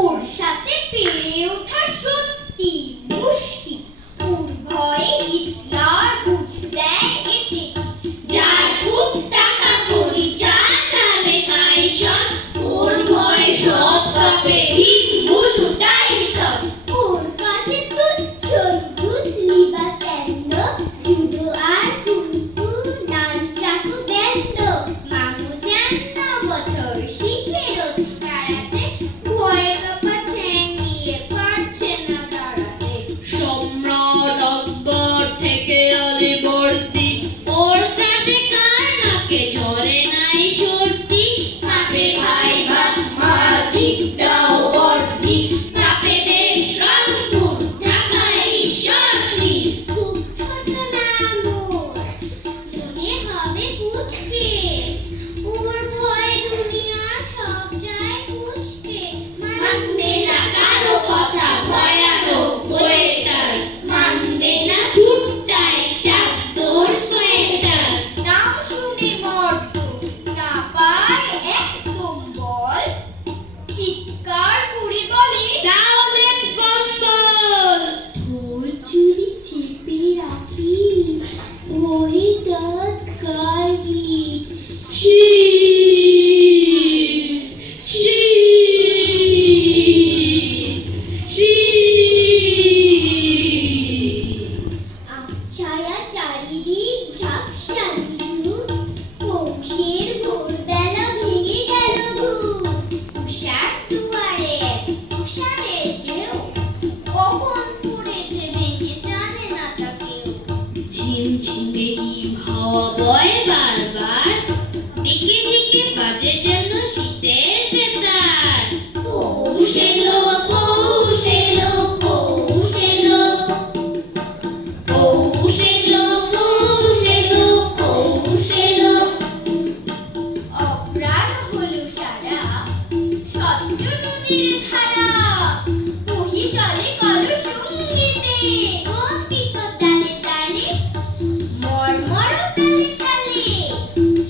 ওর সাথে পেরে ওঠা সত্যি মুশকিল। ওর ভয়ে হিটলার বুঝ দেয় এতে যার খুব টাকা করি যা জানে তাই সব। ওর ভয়ে সব কাঁপে হিমবুলু টাইসন। ওর কাছে তুচ্ছ ব্রুসলি বা স্যান্ডো, জুডো আর কুংফু নানচাকু ব্যান্ডো। মামু চান 9 বছর শিখে রোজ কারাতে, ভয়ে কাঁপা ঠ্যাং নিয়ে পারছে না দাঁড়াতে। সম্রাট আকবর থেকে আলীবর্দী, ওর ত্রাসে কার নাকে ঝরে নাই সর্দি। কাঁপে ভাই ভাত মাদি দাও বর্দি, কাঁপে দেশ রংপুর ঢাকা ঈশ্বরদী। খুব ছোট নাম ওর, মনে হবে কুচকে। ওর ভয়ে দুনিয়ার সব যায় কুচকে। মানবে না কারো কথা ভয়ানক ওয়েটার, মানবে না স্যুট টাই চাদর সোয়েটার। নাম শুনে মর্ত না পায় একদম বল, চিৎকার করে বলে দাও দেব কম্বল। ঢোল চুরি চেপে রাখি, ভয়ে দাঁত কালি। শীত, শীত, শীত। ছায়া চারিদিক ঝাপসা কিছু, পৌষের ভোরবেলা ভেঙে গেল ঘুম। উষার দুয়ারে এক উষারের ঢেউ, কখন পড়েছে ভেঙে জানে না তা কেউ। ঝিমঝিমে হিম হাওয়া বয় বারবার, দিকে দিকে বাজে যেন শীতের সেতার। পৌষ এলো, পৌষ এলো, পৌষ এলো। পৌষ এলো, পৌষ এলো, পৌষ এলো। অপ্রাণ হলো সারা স্বচ্ছ নদীর ধারা, বহি চলে কলসঙ্গীতে। কম্পিত তালে তালে, মর্মর তালে তালে।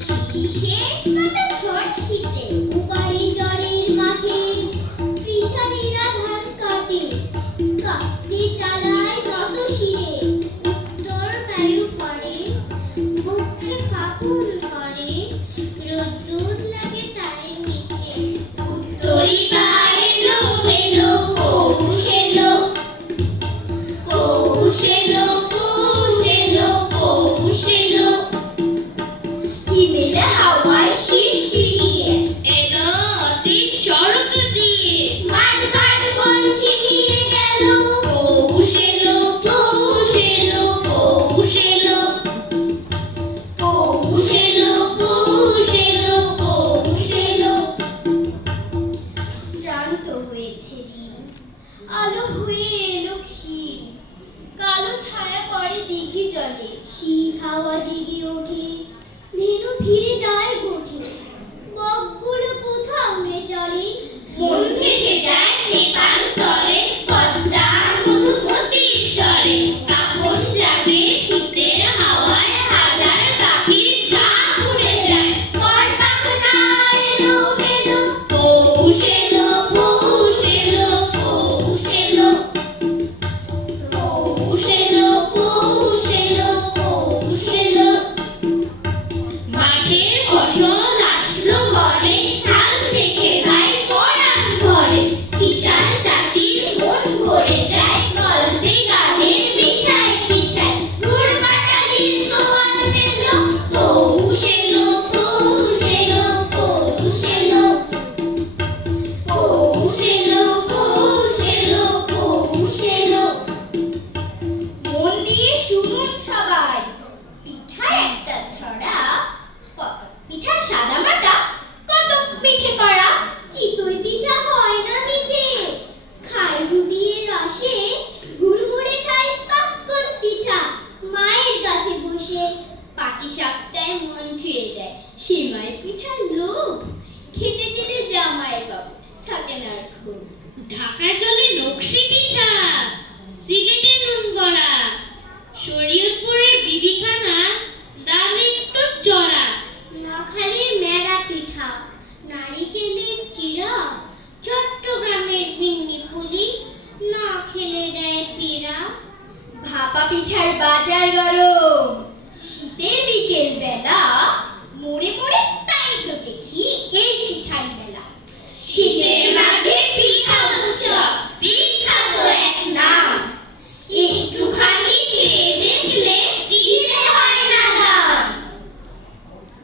শিরিষের পাতা ঝড়ে শীতে, উপারে জ্বরের মাঠে। কৃষানীরা ধান কাটে, কাস্তে চালায় নত শিরে। উত্তর বায়ু করে, বুকে কাপড় করে। রোদ্দুর লাগে তাই মিঠে, উত্তরি বা এলো এলো। পৌষ এলো, পৌষ এলো, পৌষ এলো, পৌষ এলো। হিমেলে হাওয়ায় শিরশিরিয়ে, এলো অচিন সড়ক দিয়ে, মানঘাট বন ছিনিয়ে গেল। পৌষ এলো, পৌষ এলো, পৌষ এলো। পৌষ এলো, পৌষ এলো, পৌষ এলো। শ্রান্ত হয়েছে দিন, আলো হয়ে এলো ক্ষীণ। কালো ছায়া পড়ে দিঘি জলে, শীত হাওয়া জেগে ওঠে। ধেনু ফিরে যায় গোঠে, বকগুলো কোথাও উড়ে চলে। মন ভেসে যায় নেপান্তরে, পদ্মার মধুমতির চরে। তখন জাগে শীতের হাওয়ায় হাজার পাখির ঝাঁক উড়ে যায়। করবাকনা এলো এলো, পৌষ এলো, পৌষ এলো, পৌষ এলো। পৌষ এলো, পৌষ এলো, পৌষ এলো। মাঠের ফসল আসলো ঘরে, ধান দেখে ভাই পরাণ ভরে। কিষান চাষির মন ভরে যায়, গল্পে গানের পিছায় পিছায়। গুড় বাটালির সোয়াদ পেল, পৌষ এলো, পৌষ এলো, পৌষ এলো। পৌষ এলো, পৌষ এলো, পৌষ এলো। মন দিয়ে শুনুন সবাই, পিঠার একটা ছড়া। পিঠার সাদা মাটা কত মিঠে করা। চিতই পিঠা হয় না মিঠে, খাই ডুবিয়ে রসে। হুড়মুড়ে খাই পাক্কন পিঠা, মায়ের কাছে বসে। পাটিসাপটায় মন ছুঁয়ে যায়, সেমাই পিঠার লোভ। খেতে দিলে জামাই বাবু থাকে না আর ক্ষোভ। ঢাকায় চলে নকশি পিঠা, সিলেটে নুন বড়া, শরীয়তপুরের বিবিখানা দাম একটু চড়া। নোয়াখালীর মেরা পিঠা, নারিকেলের ফেলে দেয় পীড়া। ভাপা পিঠার বাজার গরম, শীতের বিকেল বেলা